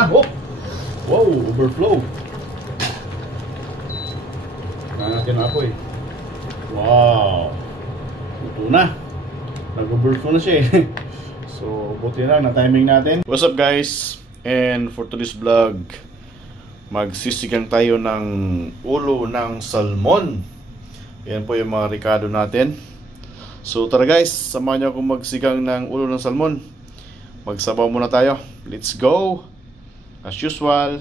na. Oh! Wow, overflow. Natin na ako eh. Wow. Ito na. Nag-overflow na siya eh. So, buti lang na timing natin. What's up guys? And for today's vlog, magsisigang tayo ng ulo ng salmon. Yan po yung mga ricado natin. So tara guys, samahan niyo akong magsigang ng ulo ng salmon. Magsabaw muna tayo. Let's go! As usual.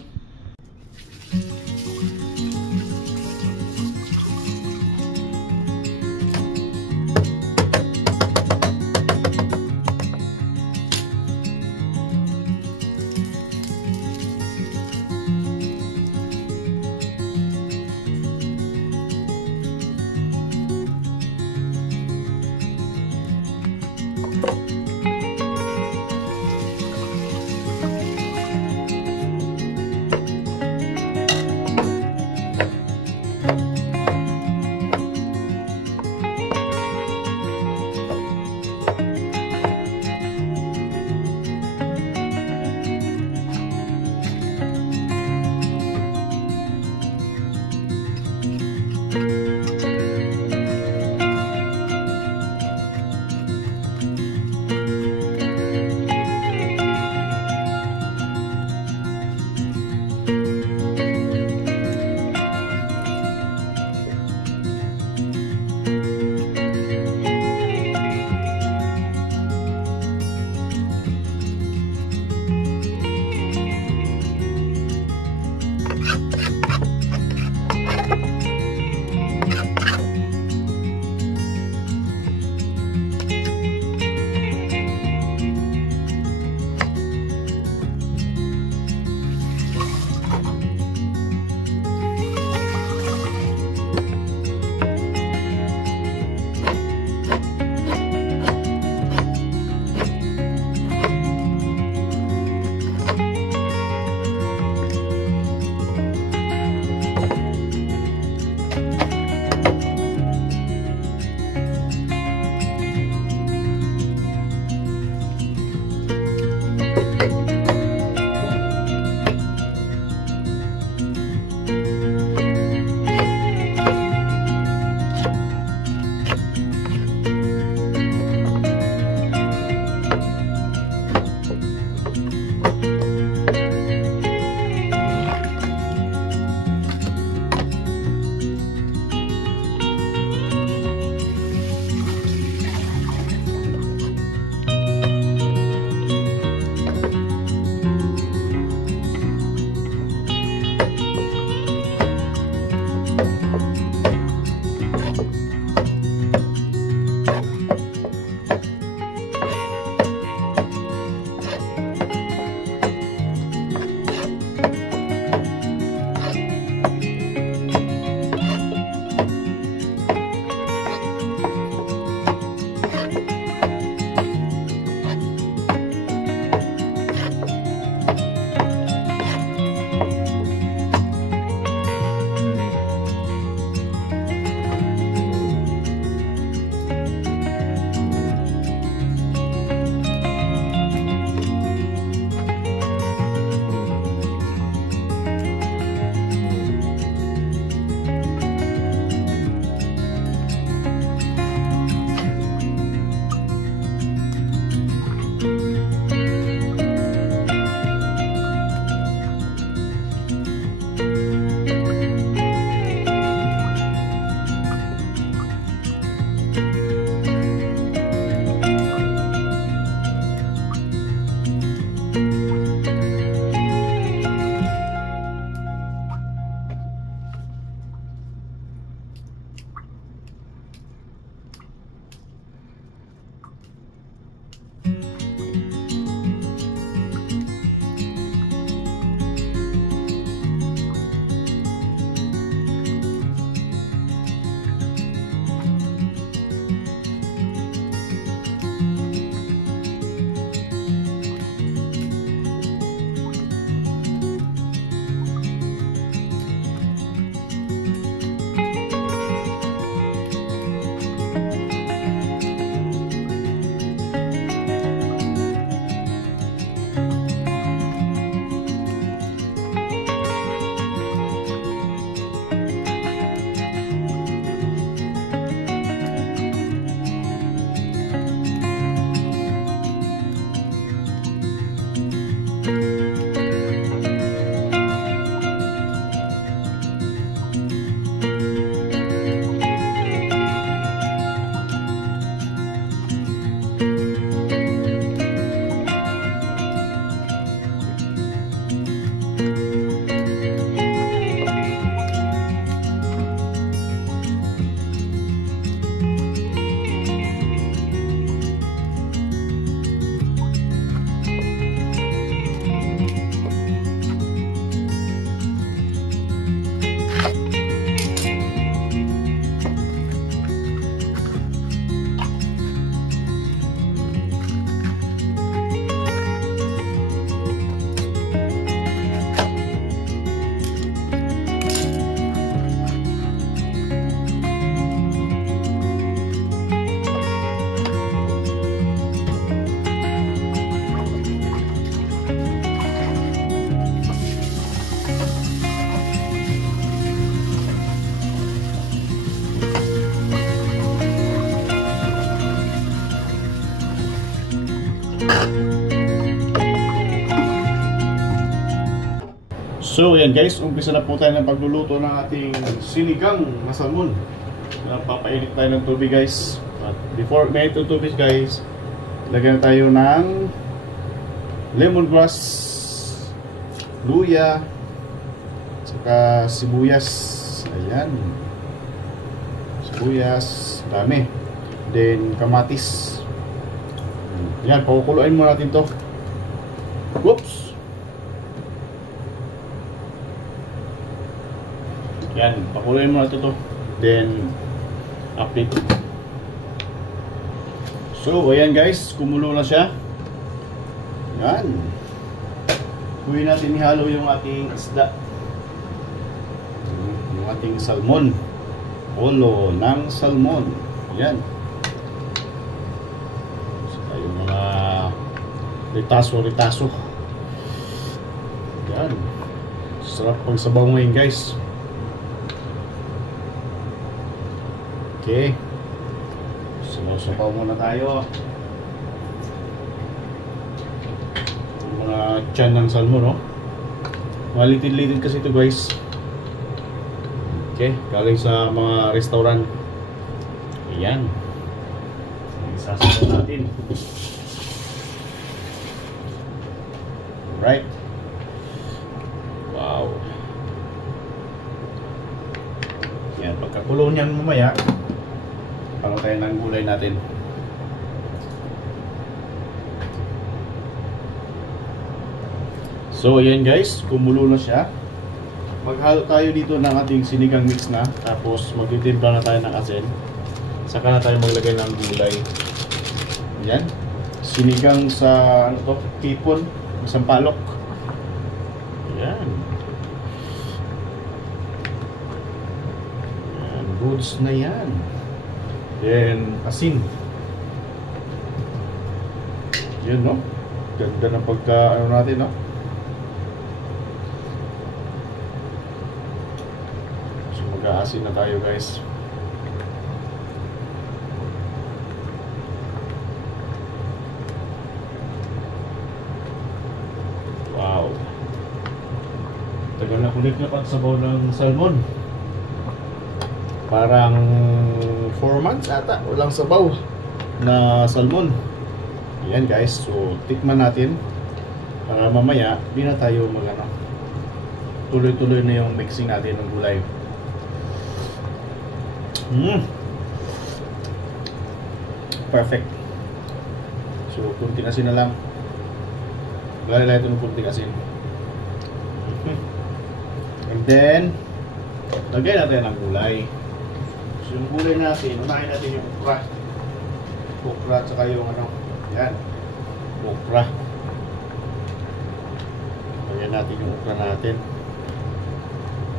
So yan guys, umpisa na po tayo ng pagluluto ng ating sinigang na salmon. Papainit tayo ng tubig guys. At before may ito tubig guys, lagyan na tayo ng lemongrass, luya, saka sibuyas. Ayan, sibuyas, dami. Then kamatis. Yan, pakukuluin muna natin to. Whoops. Yan, pakuluin muna natin to. Then update. So ayan guys, kumulo na siya. Yan. Huwag natin ihalo yung ating isda, yung ating salmon. Ulo ng salmon. Yan. Saka yung mga ritaso. Yan. Sarap pag sabaw ngayon guys. Okay. Sabaw muna tayo. Yung mga tiyan ng salmon, no? Malitid-litid kasi ito guys. Okay, galing sa mga restaurant. Ayan. Isasabaw natin. Right. Wow. Yan, pagkakulo niyan mamaya, palo tayo ng gulay natin. So ayan guys, kumulo na siya. Maghalo tayo dito ng ating sinigang mix na. Tapos magtitimpla na tayo ng asin. Saka na tayo maglagay ng gulay. Ayan. Sinigang sa ano to? Kipon. Isang palok. Ayan. Ayan. Goods na yan. Then asin. Yan, no? Ganda ng pagka ano natin, no? So mag-aasin na tayo guys. Wow. Tagal na kulit na pagsabaw ng salmon. Parang 4 months ata walang sabaw na salmon. Ayan guys, so tikman natin para mamaya di na tayo magano, tuloy-tuloy na yung mixing natin ng gulay. Perfect. So kunting asin na lang. Lalagay ito ng kunting asin. And then lagay natin ng gulay. So yung gulay natin, unahin natin yung okra. Okra at saka yung ano, yan, okra. Lagyan natin yung okra natin.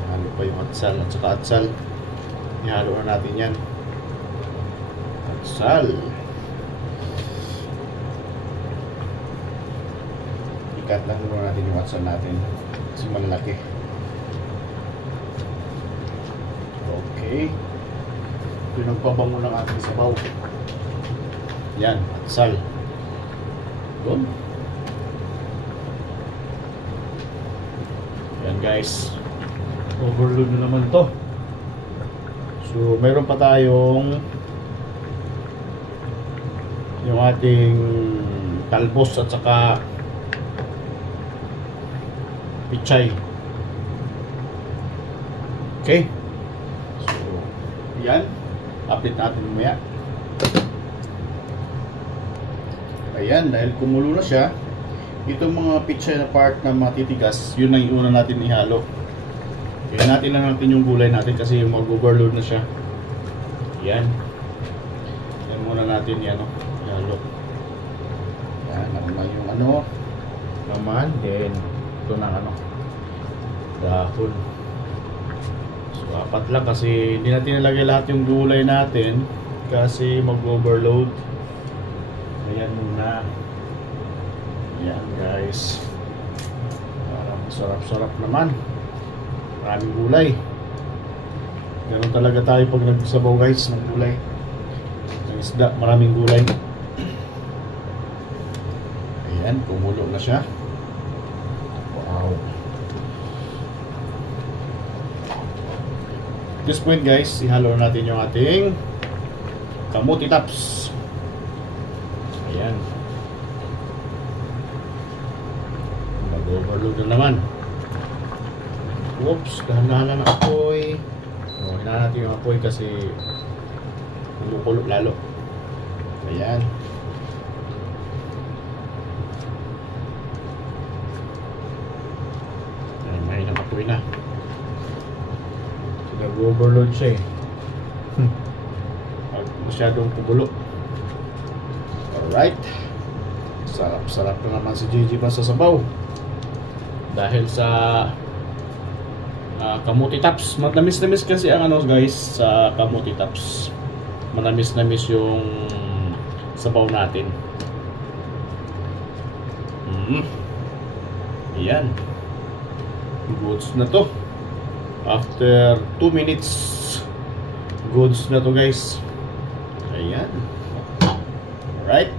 Halo pa yung atsal at saka atsal. Ihalo na natin yan. Atsal. Ikat lang muna natin yung atsal natin kasi malalaki. Okay. Pinagpabango ng ating sabaw. Yan, atsal. Doon. Yan guys. Overload na naman to. So, mayroon pa tayong yung ating talbos at saka pichay. Okay. So, yan. Update natin mamaya. Ayan, dahil kumulo na siya, itong mga pichay na part na matitigas, yun ang iuna natin ihalo. Kaya natin lang natin yung gulay natin kasi mag-overload na siya. Ayan. Yan muna natin yan, ihalo. Ayan, naman yung ano, naman, then ito na ano, dahon. So, apat lang kasi hindi natin nilagay lahat yung gulay natin kasi mag-overload. Ayan muna. Ayan guys. Parang sarap-sarap naman. Maraming gulay. Ganun talaga tayo pag nagsabaw guys ng gulay. Ng isda, maraming gulay. Ayan, kumulo na siya. Wow. At this point guys, ihalo natin yung ating kamuti tops. Ayan. Mag-overload na naman. Oops, dahan-dahan na apoy. So, hinaan natin yung apoy kasi kumukulo lalo. Ayan. Ayan, may nakapoy na. So, nag-overload siya eh. Masyadong kumulo. Alright. Sarap-sarap na naman si Gigi pa sa sabaw. Dahil sa kamuti tops. Manamis-namis kasi ang ano guys sa kamuti tops. Manamis-namis yung sabaw natin. Ayan. Goods na to. After 2 minutes, goods na to guys. Ayan. Alright.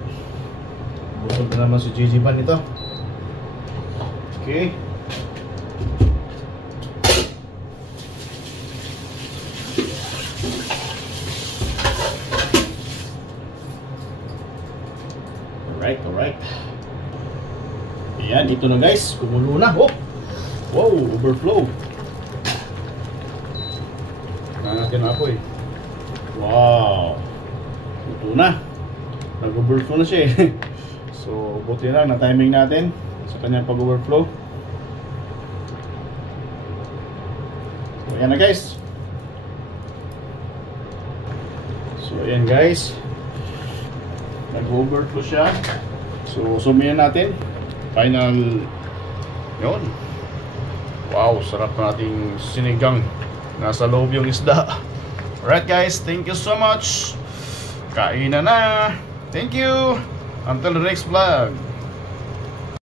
Busog na naman si Gigi Ban ito. Okay. Alright. Ayan, ito na guys. Kumulo na. Oh! Wow, overflow. Natin na ako eh. Wow. Ito na. Nag-overflow na siya eh. So, buti lang na timing natin sa kanyang pag-overflow. So, ayan na guys. So, ayan guys. Nag-overflow siya. So, sumiyan natin. Final. Yun. Wow, sarap na ating sinigang. Nasa loob yung isda. Alright guys, thank you so much. Kain na. Thank you. Until the next vlog.